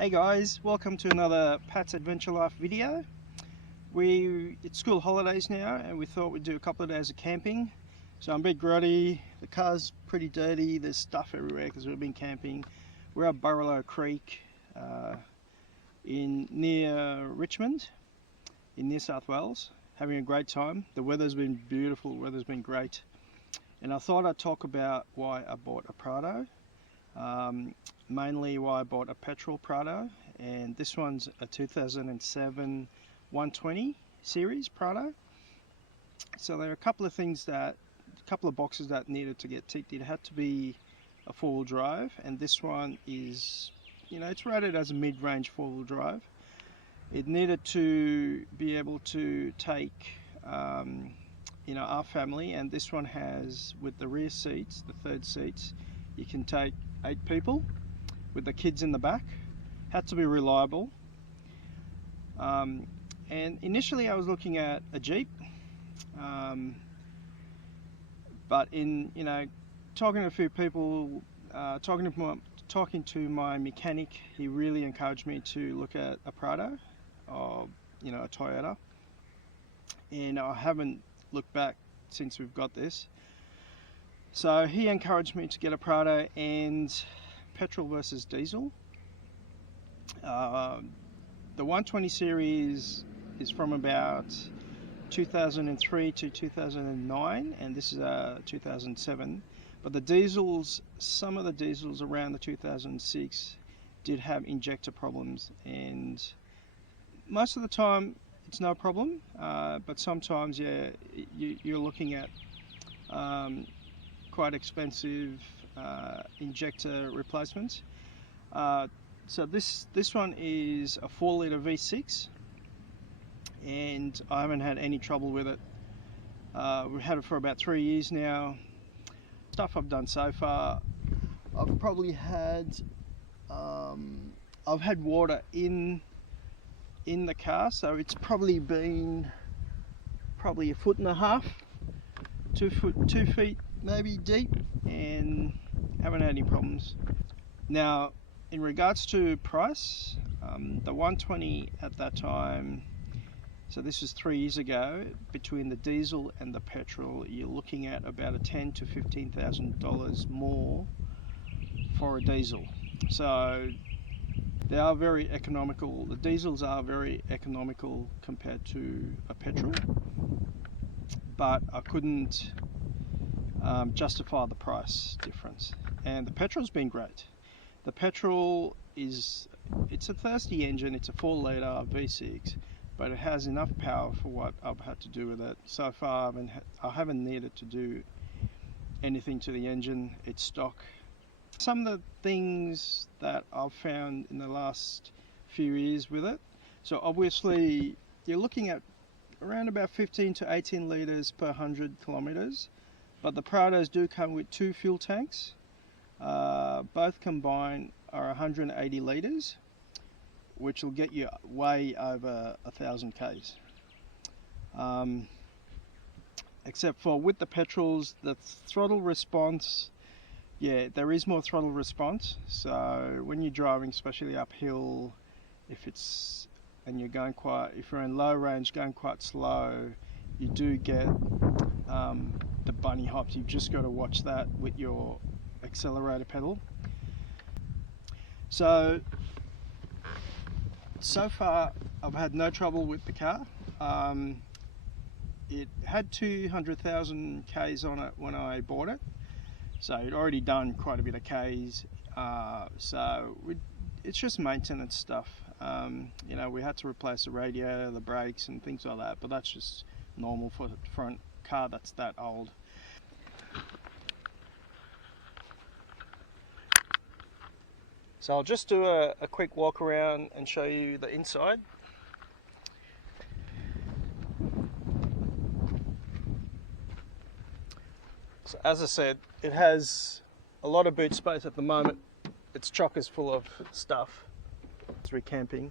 Hey guys, welcome to another Pat's Adventure Life video. It's school holidays now and we thought we'd do a couple of days of camping. So I'm a bit grotty, the car's pretty dirty, there's stuff everywhere because we've been camping. We're at Burralow Creek near Richmond in New South Wales, having a great time. The weather's been beautiful, the weather's been great. And I thought I'd talk about why I bought a Prado. Mainly why I bought a Petrol Prado, and this one's a 2007 120 series Prado. So there are a couple of boxes that needed to get ticked. It had to be a four-wheel drive, and this one is, it's rated as a mid-range four-wheel drive. It needed to be able to take our family, and this one has, with the rear seats, the third seats, you can take 8 people with the kids in the back. Had to be reliable. And initially I was looking at a Jeep, but in talking to a few people, talking to my mechanic, he really encouraged me to look at a Prado or a Toyota, and I haven't looked back since we've got this. So he encouraged me to get a Prado and petrol versus diesel. The 120 series is from about 2003 to 2009, and this is 2007. But the diesels, some of the diesels around the 2006 did have injector problems, and most of the time it's no problem, but sometimes you're looking at quite expensive injector replacements. So this one is a 4-litre V6, and I haven't had any trouble with it. We've had it for about 3 years now. Stuff I've done so far, I've probably had I've had water in the car, so it's probably been a 1.5 foot, 2 feet maybe deep, and haven't had any problems. Now, in regards to price, the 120 at that time, so this was 3 years ago, between the diesel and the petrol, you're looking at about a $10,000 to $15,000 more for a diesel. So they are very economical. The diesels are very economical compared to a petrol, but I couldn't justify the price difference. And the petrol's been great. The petrol it's a thirsty engine. It's a 4-litre V6, but it has enough power for what I've had to do with it. So far I haven't needed to do anything to the engine. It's stock. Some of the things that I've found in the last few years with it, so obviously you're looking at around about 15 to 18 litres per 100 kilometres. But the Prados do come with 2 fuel tanks. Both combined are 180 litres, which will get you way over 1,000 k's. Except for with the petrols, the throttle response, there is more throttle response. So when you're driving, especially uphill, if you're in low range, going quite slow, you do get the bunny hops. You've just got to watch that with your accelerator pedal. So far I've had no trouble with the car. It had 200,000 Ks on it when I bought it, so it'd already done quite a bit of Ks. It's just maintenance stuff. We had to replace the radio, the brakes and things like that, but that's just normal for a car that's that old. So I'll just do a quick walk around and show you the inside. So as I said, it has a lot of boot space at the moment. Its chock is full of stuff. It's recamping.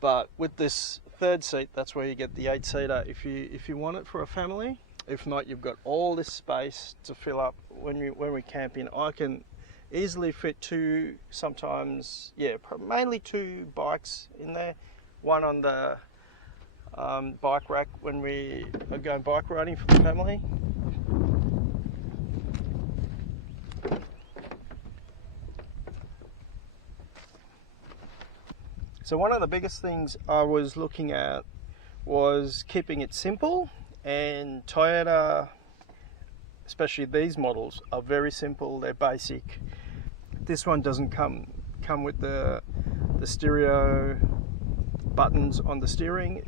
But with this third seat, that's where you get the 8-seater if you want it for a family. If not, you've got all this space to fill up when we're camping. easily fit two, sometimes, yeah, mainly two bikes in there. One on the bike rack when we are going bike riding for the family. So one of the biggest things I was looking at was keeping it simple, and Toyota, especially these models, are very simple. They're basic. This one doesn't come with the stereo buttons on the steering.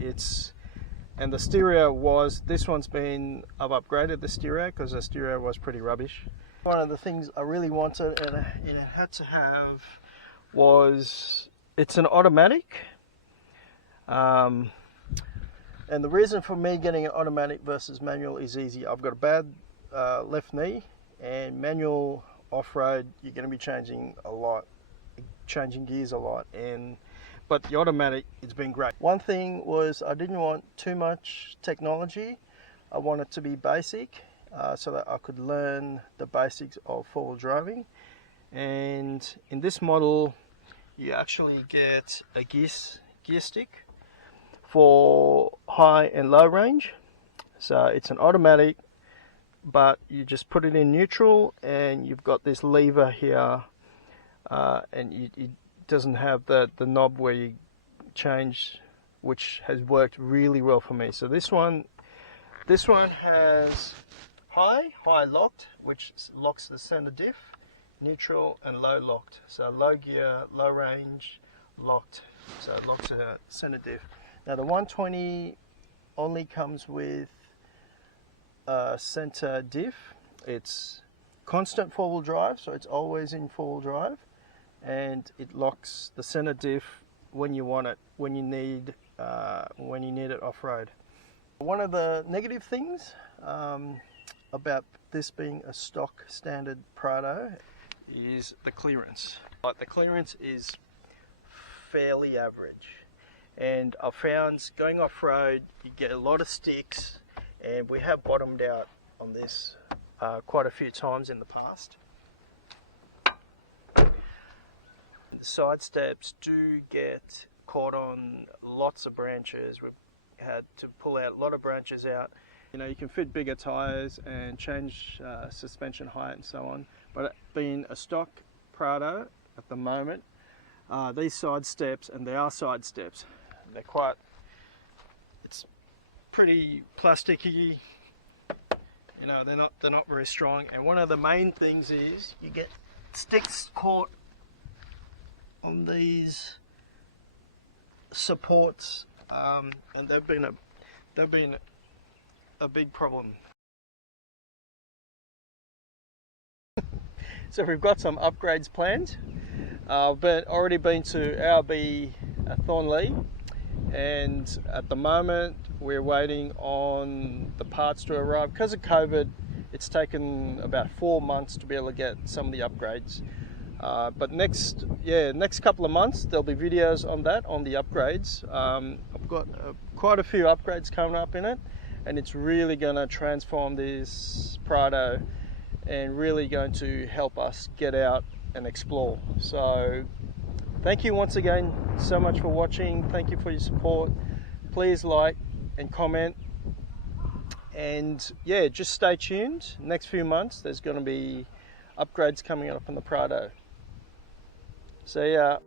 And the stereo was, this one's been, I've upgraded the stereo because the stereo was pretty rubbish. One of the things I really wanted and it had to have was, it's an automatic. And the reason for me getting an automatic versus manual is easy. I've got a bad left knee, and manual off-road, you're going to be changing gears a lot, but the automatic, it's been great. One thing was I didn't want too much technology. I want it to be basic, so that I could learn the basics of four-wheel driving. And in this model, you actually get a gear stick for high and low range. So it's an automatic, but you just put it in neutral, and you've got this lever here, and it doesn't have the knob where you change, which has worked really well for me. So this one has high locked, which locks the center diff, neutral and low locked. So low gear, low range, locked. So it locks the center diff. Now the 120 only comes with center diff. It's constant four-wheel drive, so it's always in four-wheel drive, and it locks the center diff when you want it, when you need it off-road. One of the negative things about this being a stock standard Prado is the clearance. Like, the clearance is fairly average, and I've found going off-road you get a lot of sticks, and we have bottomed out on this quite a few times in the past. The side steps do get caught on lots of branches. We've had to pull out a lot of branches out. You know, you can fit bigger tires and change suspension height and so on, but being a stock Prado at the moment, these side steps, and they are side steps, they're quite, it's pretty plasticky, you know, they're not very strong. And one of the main things is you get sticks caught on these supports, and they've been a big problem. So we've got some upgrades planned. I've already been to ARB Thornley, and at the moment we're waiting on the parts to arrive. Because of COVID, it's taken about 4 months to be able to get some of the upgrades. But next couple of months there'll be videos on that, on the upgrades. I've got quite a few upgrades coming up in it, and it's really going to transform this Prado and really going to help us get out and explore. So thank you once again so much for watching. Thank you for your support. Please like and comment, and yeah, just stay tuned. Next few months there's going to be upgrades coming up on the Prado. See ya.